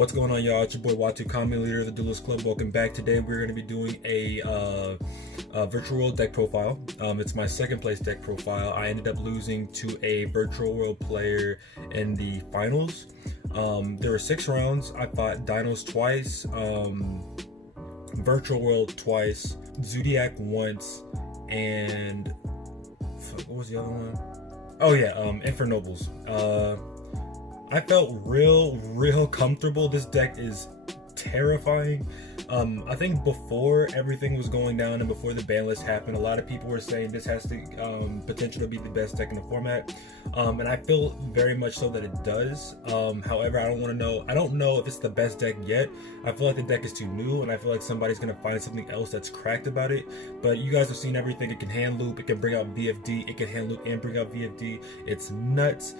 What's going on, y'all? It's your boy Watu, Common Leader of the Duelist Club. Welcome back. Today we're going to be doing a virtual world deck profile. It's my second place deck profile. I ended up losing to a virtual world player in the finals. There were 6 rounds. I fought Dinos twice, virtual world twice, Zodiac once, and what was the other one? Oh yeah, Infernobles. I felt real comfortable. This deck is terrifying. I think before everything was going down and before the ban list happened, a lot of people were saying this has the potential to be the best deck in the format, and I feel very much so that it does. However, I don't know if it's the best deck yet. I feel like the deck is too new, and I feel like somebody's gonna find something else that's cracked about it. But you guys have seen everything. It can hand loop, it can bring out VFD, it can hand loop and bring out VFD. It's nuts.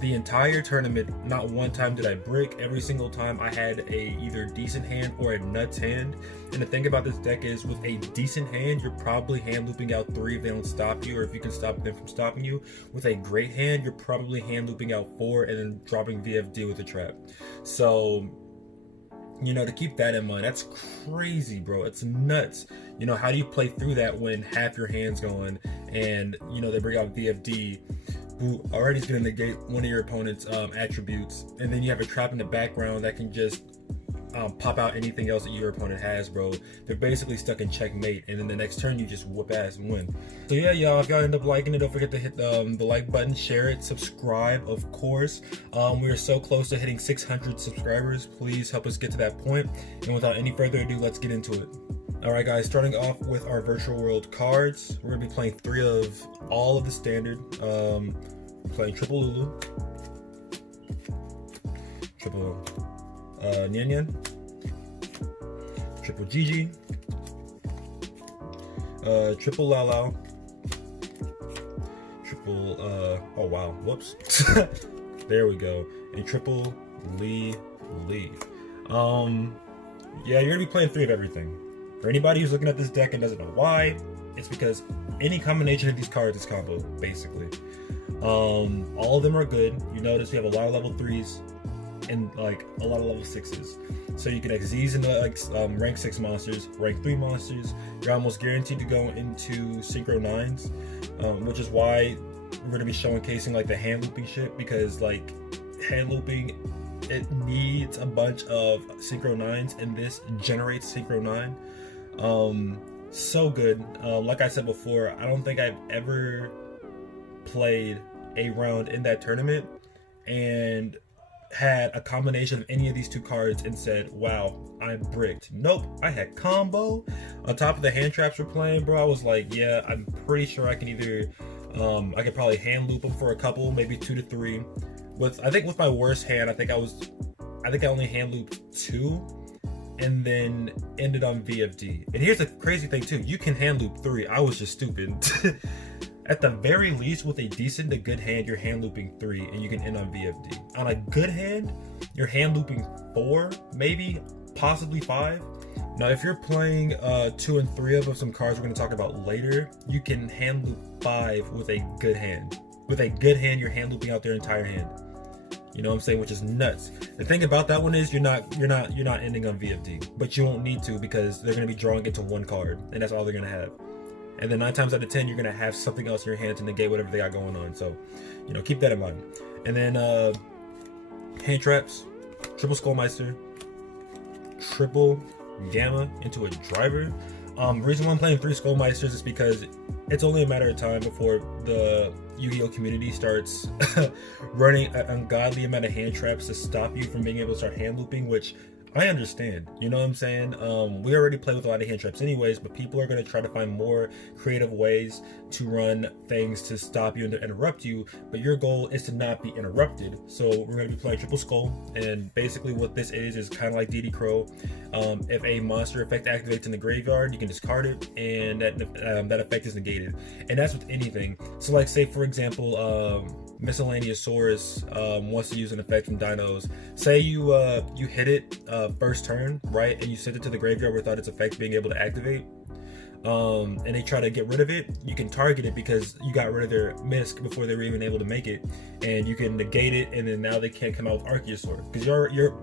The entire tournament, not one time did I brick. Every single time I had a either decent hand or a nuts hand. And the thing about this deck is, with a decent hand, you're probably hand looping out 3 if they don't stop you, or if you can stop them from stopping you. With a great hand, you're probably hand looping out 4 and then dropping VFD with a trap. So, you know, to keep that in mind, that's crazy, bro. It's nuts. You know, how do you play through that when half your hand's going and, you know, they bring out VFD, who already is going to negate one of your opponent's attributes, and then you have a trap in the background that can just pop out anything else that your opponent has, bro. They're basically stuck in checkmate, and then the next turn you just whoop ass and win. So yeah, y'all, if y'all end up liking it, don't forget to hit the like button, share it, subscribe, of course. We are so close to hitting 600 subscribers. Please help us get to that point. And without any further ado, let's get into it. Alright guys, starting off with our virtual world cards, we're going to be playing 3 of all of the standard. Playing triple Lulu, triple Nian Nian, triple Gigi, triple Lao Lao, triple oh wow, whoops. There we go. And triple Lee Lee. Yeah, you're gonna be playing 3 of everything. For anybody who's looking at this deck and doesn't know why, it's because any combination of these cards is combo, basically. All of them are good. You notice we have a lot of level 3s and like a lot of level 6s. So you can Xyz into like rank 6 monsters, rank 3 monsters. You're almost guaranteed to go into synchro 9s, which is why we're going to be showcasing like the hand looping shit, because like hand looping, it needs a bunch of synchro 9s, and this generates synchro 9. So good. Like I said before, I don't think I've ever played a round in that tournament and had a combination of any of these 2 cards and said, wow, I bricked. Nope, I had combo on top of the hand traps we're playing, bro. I was like, yeah, I'm pretty sure I can either I could probably hand loop them for a couple, maybe 2 to 3. I think with my worst hand, I think I only hand looped 2 and then ended on VFD. And here's the crazy thing too, you can hand loop 3. I was just stupid. At the very least, with a decent to good hand, you're hand looping 3 and you can end on VFD. On a good hand, you're hand looping 4, maybe, possibly 5. Now, if you're playing 2 and 3 of some cards we're going to talk about later, you can hand loop 5 with a good hand. With a good hand, you're hand looping out their entire hand. You know what I'm saying? Which is nuts. The thing about that one is you're not ending on VFD, but you won't need to, because they're going to be drawing it to 1 card, and that's all they're going to have. And then 9 times out of 10, you're going to have something else in your hand to negate whatever they got going on. So, you know, keep that in mind. And then hand traps, triple Skullmeister, triple Gamma into a driver. The reason why I'm playing 3 Skullmeisters is because it's only a matter of time before the Yu-Gi-Oh community starts running an ungodly amount of hand traps to stop you from being able to start hand looping, which I understand, you know what I'm saying? We already play with a lot of hand traps anyways, but people are going to try to find more creative ways to run things to stop you and to interrupt you, but your goal is to not be interrupted. So we're going to be playing triple skull, and basically what this is kind of like DD Crow. If a monster effect activates in the graveyard, you can discard it, and that effect is negated. And that's with anything. So like, say for example, Miscellaneousaurus wants to use an effect from Dinos. Say you hit it first turn, right, and you send it to the graveyard without its effect being able to activate. and they try to get rid of it, you can target it because you got rid of their misc before they were even able to make it, and you can negate it, and then now they can't come out with Arceus because you're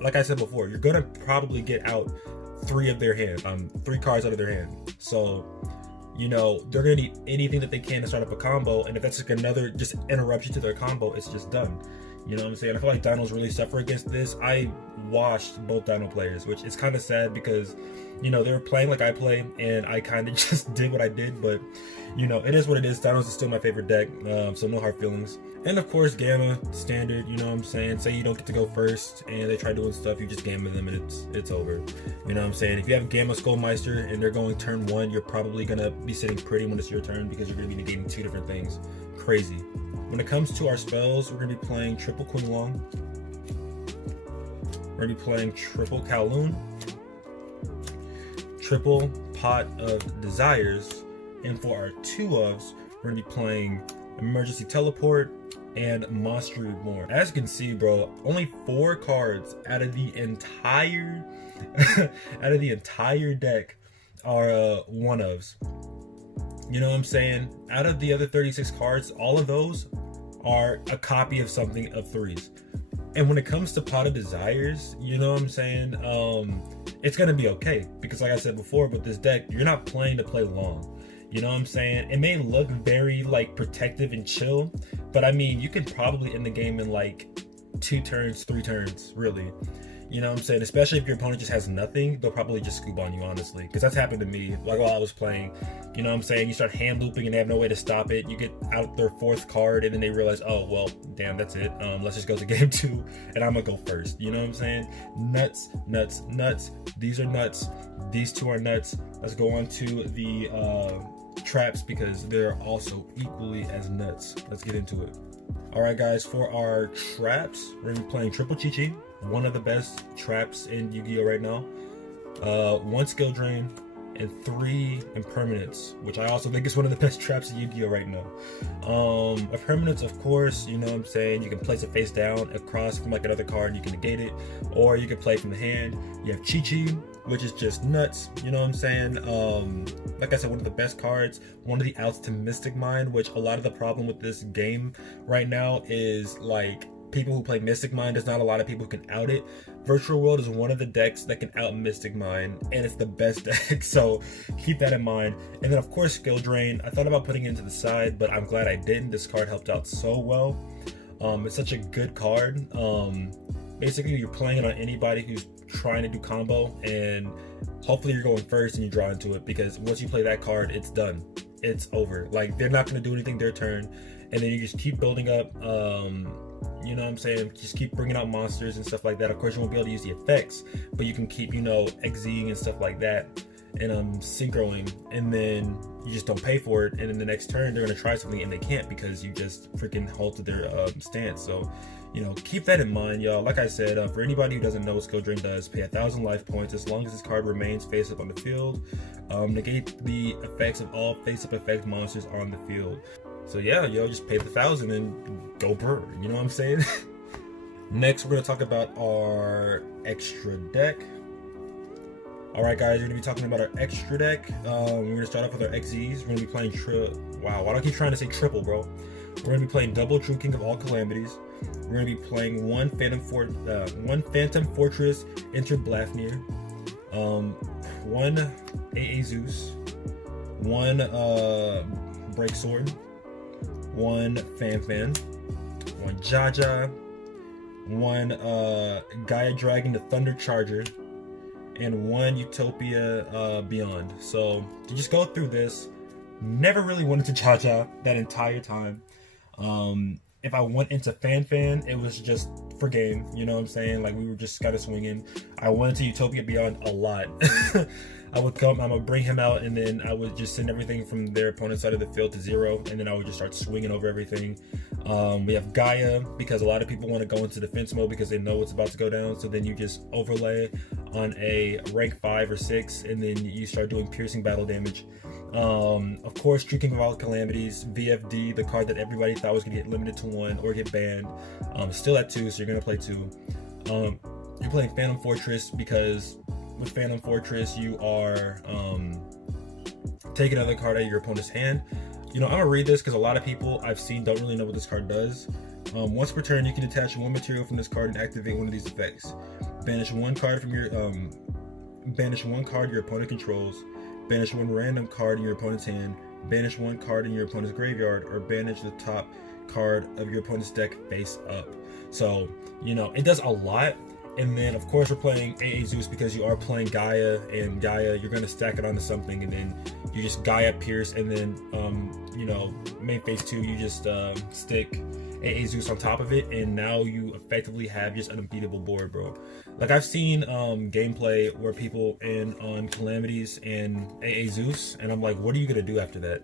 like I said before, you're gonna probably get out 3 of their hand, 3 cards out of their hand. So you know they're gonna need anything that they can to start up a combo, and if that's like another just interruption to their combo, it's just done. You know what I'm saying? I feel like Dinos really suffer against this. I washed both Dino players, which is kind of sad because, you know, they were playing like I play, and I kind of just did what I did. But, you know, it is what it is. Dinos is still my favorite deck, so no hard feelings. And of course, Gamma, standard, you know what I'm saying? Say you don't get to go first, and they try doing stuff, you just Gamma them, and it's over. You know what I'm saying? If you have Gamma Skullmeister, and they're going turn 1, you're probably going to be sitting pretty when it's your turn because you're going to be negating 2 different things. Crazy. When it comes to our spells, we're going to be playing triple Quinlong. We're going to be playing triple Kowloon, triple Pot of Desires, and for our 2-ofs, we're going to be playing Emergency Teleport and Monster Reborn. As you can see, bro, only 4 cards out of the entire deck are 1-ofs. You know what I'm saying? Out of the other 36 cards, all of those are a copy of something of 3s. And when it comes to Pot of Desires, you know what I'm saying? It's gonna be okay because, like I said before, with this deck, you're not playing to play long. You know what I'm saying? It may look very like protective and chill, but I mean, you can probably end the game in like 2 turns, 3 turns, really. You know what I'm saying? Especially if your opponent just has nothing, they'll probably just scoop on you, honestly. Because that's happened to me, like while I was playing. You know what I'm saying? You start hand looping and they have no way to stop it. You get out their 4th card and then they realize, oh, well, damn, that's it. Let's just go to game 2 and I'm going to go first. You know what I'm saying? Nuts, nuts, nuts. These are nuts. These 2 are nuts. Let's go on to the traps because they're also equally as nuts. Let's get into it. All right, guys, for our traps, we're going to be playing Triple Chi-Chi. One of the best traps in Yu-Gi-Oh right now. 1 skill drain and 3 impermanence, which I also think is one of the best traps in Yu-Gi-Oh right now. Impermanence, of course, you know what I'm saying, you can place it face down across from like another card, you can negate it, or you can play from the hand. You have Chi-Chi, which is just nuts, you know what I'm saying? Like I said, one of the best cards, one of the outs to Mystic Mind, which a lot of the problem with this game right now is like people who play Mystic Mind, there's not a lot of people who can out it. Virtual World is one of the decks that can out Mystic Mind, and it's the best deck, so keep that in mind. And then of course Skill Drain, I thought about putting it into the side, but I'm glad I didn't. This card helped out so well. It's such a good card. Basically you're playing it on anybody who's trying to do combo, and hopefully you're going first and you draw into it, because once you play that card, it's done. It's over. Like, they're not going to do anything their turn, and then you just keep building up. You know what I'm saying? Just keep bringing out monsters and stuff like that. Of course, you won't be able to use the effects, but you can keep, you know, XZing and stuff like that, and synchroing, and then you just don't pay for it, and then the next turn they're going to try something and they can't because you just freaking halted their stance. So, you know, keep that in mind, y'all. Like I said, for anybody who doesn't know what Skill Drain does, pay 1,000 life points as long as this card remains face up on the field. Negate the effects of all face-up effect monsters on the field. So yeah, yo, just pay the 1,000 and go burr. You know what I'm saying? Next, we're gonna talk about our extra deck. All right, guys, we're gonna be talking about our extra deck. We're gonna start off with our XZs. We're gonna be playing wow, why do I keep trying to say triple, bro? We're gonna be playing double True King of all calamities. We're gonna be playing one Phantom Fortress Interblafnir, one AA Zeus, one Break Sword, one Fan, one Jaja, one Gaia Dragon the Thunder Charger, and one Utopia Beyond. So to just go through this, never really went into Jaja that entire time. If I went into Fan, it was just for game, you know what I'm saying? Like, we were just kind of swinging. I went into Utopia Beyond a lot. I would bring him out, and then I would just send everything from their opponent's side of the field to 0, and then I would just start swinging over everything. We have Gaia, because a lot of people want to go into defense mode because they know what's about to go down, so then you just overlay on a rank 5 or 6, and then you start doing piercing battle damage. Of course, True King of all calamities, VFD, the card that everybody thought was going to get limited to 1 or get banned, still at 2, so you're going to play 2. You're playing Phantom Fortress because with Phantom Fortress you are take another card out of your opponent's hand. You know, I'm gonna read this because a lot of people I've seen don't really know what this card does. Once per turn, you can detach one material from this card and activate one of these effects. Banish one card from your banish one card your opponent controls. Banish one random card in your opponent's hand. Banish one card in your opponent's graveyard, or banish the top card of your opponent's deck face up. So, you know, it does a lot. And then, of course, we're playing AA Zeus because you are playing Gaia, and Gaia, you're going to stack it onto something, and then you just Gaia Pierce, and then, you know, main phase 2, you just stick AA Zeus on top of it, and now you effectively have just an unbeatable board, bro. Like, I've seen gameplay where people end on Calamities and AA Zeus, and I'm like, what are you going to do after that?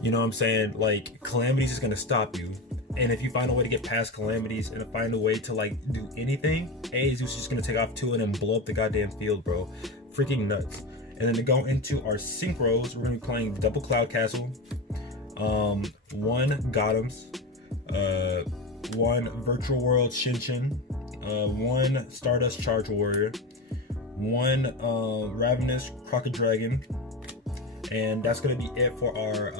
You know what I'm saying? Like, Calamities is going to stop you. And if you find a way to get past Calamities and find a way to like do anything, AA Zeus is just gonna take off 2 and then blow up the goddamn field, bro. Freaking nuts. And then to go into our synchros, we're gonna be playing double Cloud Castle, 1 Gothams, 1 Virtual World Shinshin, 1 Stardust Charge Warrior, 1 Ravenous Crockett Dragon, and that's gonna be it for our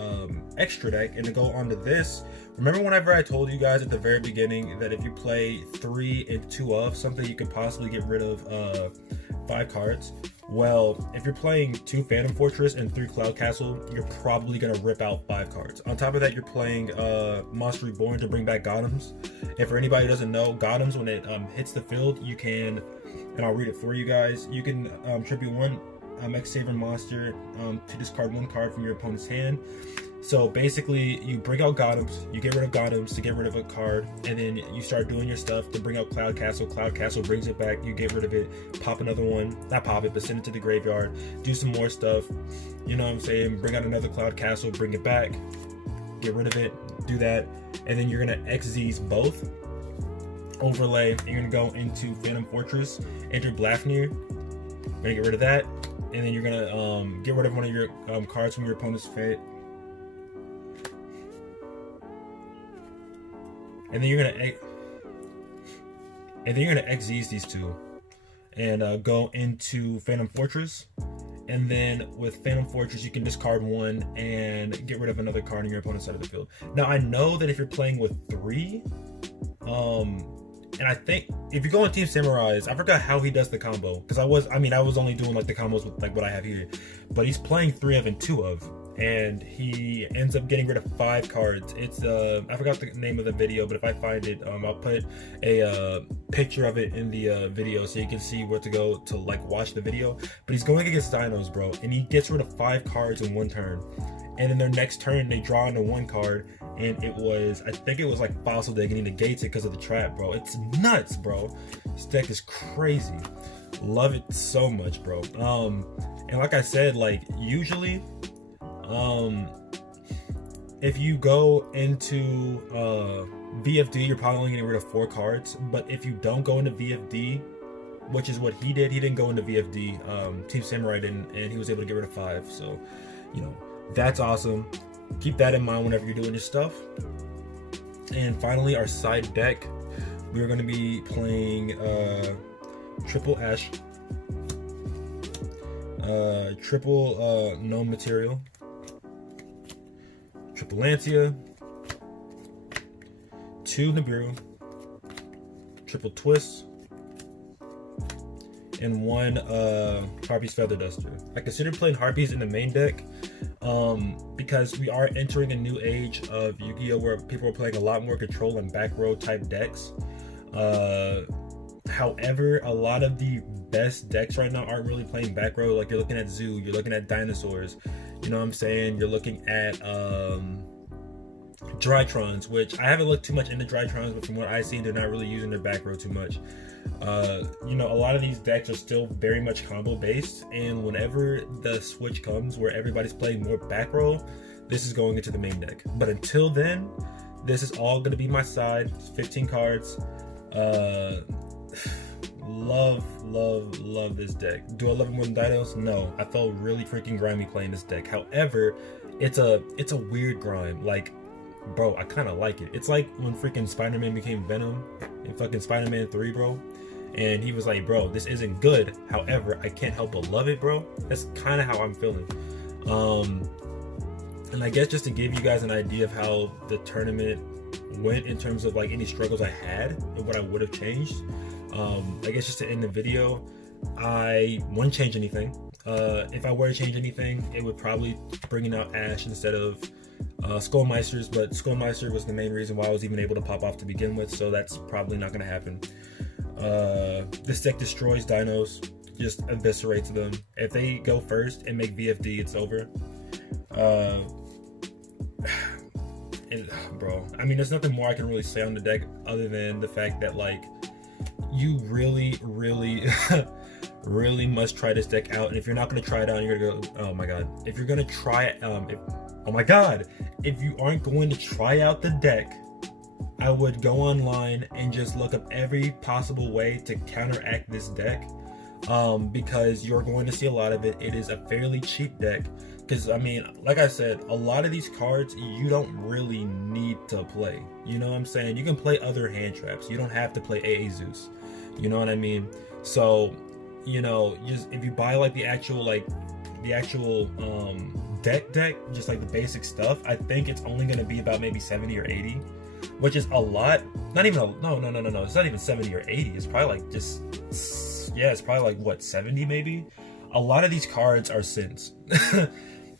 extra deck. And to go on to this, remember whenever I told you guys at the very beginning that if you play 3 and 2 of something, you could possibly get rid of 5 cards? Well, if you're playing 2 Phantom Fortress and 3 Cloud Castle, you're probably gonna rip out 5 cards. On top of that, you're playing Monster Reborn to bring back Gothams. And for anybody who doesn't know, Gothams, when it hits the field, you can, and I'll read it for you guys, you can tribute 1 X-Saver monster to discard 1 card from your opponent's hand. So basically, you bring out Gothams, you get rid of Gothams to get rid of a card, and then you start doing your stuff to bring out Cloud Castle. Cloud Castle brings it back, you get rid of it, pop another one, not pop it, but send it to the graveyard, do some more stuff, you know what I'm saying, bring out another Cloud Castle, bring it back, get rid of it, do that, and then you're gonna XZ's both, overlay, and you're gonna go into Phantom Fortress, enter Blafnir, you're gonna get rid of that, and then you're gonna get rid of one of your cards from your opponent's fate. And then you're gonna XZ's these 2 and go into Phantom Fortress. And then with Phantom Fortress, you can discard 1 and get rid of another card on your opponent's side of the field. Now I know that if you're playing with 3, and I think if you go on Team Samurai's, I forgot how he does the combo, because I was only doing like the combos with like what I have here, but he's playing 3 of and 2 of. And he ends up getting rid of 5 cards. It's I forgot the name of the video, but if I find it, I'll put a picture of it in the video so you can see where to go to like watch the video. But he's going against Dinos, bro, and he gets rid of 5 cards in 1 turn. And in their next turn, they draw into 1 card, and I think it was like Fossil Dig, and he negates it because of the trap, bro. It's nuts, bro. This deck is crazy. Love it so much, bro. And like I said, like usually, if you go into VFD, you're probably only getting rid of 4 cards. But if you don't go into VFD, which is what he did, he didn't go into VFD. Team Samurai didn't, and he was able to get rid of 5. So, you know, that's awesome. Keep that in mind whenever you're doing your stuff. And finally, our side deck, we're going to be playing triple Ash, triple Gnome Material, triple Lancia, 2 Nibiru, triple Twist, and 1 Harpy's Feather Duster. I consider playing Harpies in the main deck because we are entering a new age of Yu-Gi-Oh! Where people are playing a lot more control and back row type decks. However, a lot of the best decks right now aren't really playing back row. Like, you're looking at Zoo, you're looking at Dinosaurs, you know what I'm saying? You're looking at Drytrons, which I haven't looked too much into Drytrons, but from what I see, they're not really using their back row too much. You know, a lot of these decks are still very much combo based, and whenever the switch comes where everybody's playing more back row, this is going into the main deck. But until then, this is all going to be my side. 15 cards. Love this deck. Do I love it more than Dinos? No. I felt really freaking grimy playing this deck. However, it's a weird grime. Like, bro, I kind of like it. It's like when freaking Spider-Man became Venom in fucking Spider-Man 3, bro. And he was like, bro, this isn't good. However, I can't help but love it, bro. That's kind of how I'm feeling. And I guess just to give you guys an idea of how the tournament went in terms of like any struggles I had and what I would have changed, I guess just to end the video, I wouldn't change anything. If I were to change anything, it would probably bringing out Ash instead of Skullmeisters, but Skullmeister was the main reason why I was even able to pop off to begin with, so that's probably not going to happen. This deck destroys dinos, just eviscerates them. If they go first and make VFD, it's over. Bro, I mean, there's nothing more I can really say on the deck other than the fact that, like, you really really must try this deck out. And if you're not going to try it out, you're going to go, oh my god. If you're going to try it, oh my god, if you aren't going to try out the deck, I would go online and just look up every possible way to counteract this deck, because you're going to see a lot of it. It is a fairly cheap deck, because I mean, like I said, a lot of these cards you don't really need to play, you know what I'm saying? You can play other hand traps, you don't have to play AA Zeus, you know what I mean? So, you know, just if you buy like the actual deck, just like the basic stuff, I think it's only going to be about maybe 70 or 80, which is a lot. Not even no, it's not even 70 or 80. It's probably like just, yeah, it's probably like what, 70 maybe. A lot of these cards are sins.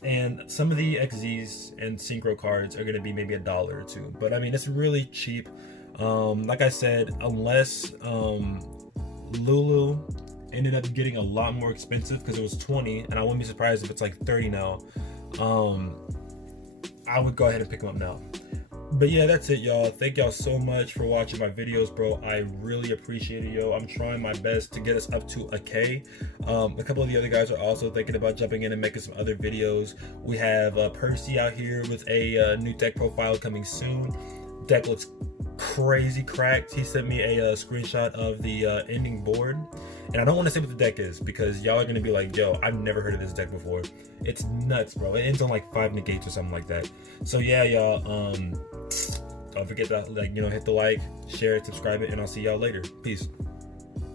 And some of the XZs and synchro cards are going to be maybe $1 or $2, but I mean, it's really cheap. Like I said, unless Lulu ended up getting a lot more expensive, because it was 20, and I wouldn't be surprised if it's like 30 now, I would go ahead and pick them up now. But yeah, that's it, y'all. Thank y'all so much for watching my videos, bro. I really appreciate it, yo. I'm trying my best to get us up to a K. A couple of the other guys are also thinking about jumping in and making some other videos. We have Percy out here with a new deck profile coming soon. Deck looks crazy cracked. He sent me a screenshot of the ending board, and I don't want to say what the deck is, because y'all are gonna be like, yo, I've never heard of this deck before. It's nuts, bro. It ends on like 5 negates or something like that. So yeah, y'all, don't forget to, like, you know, hit the like, share it, subscribe it, and I'll see y'all later. Peace.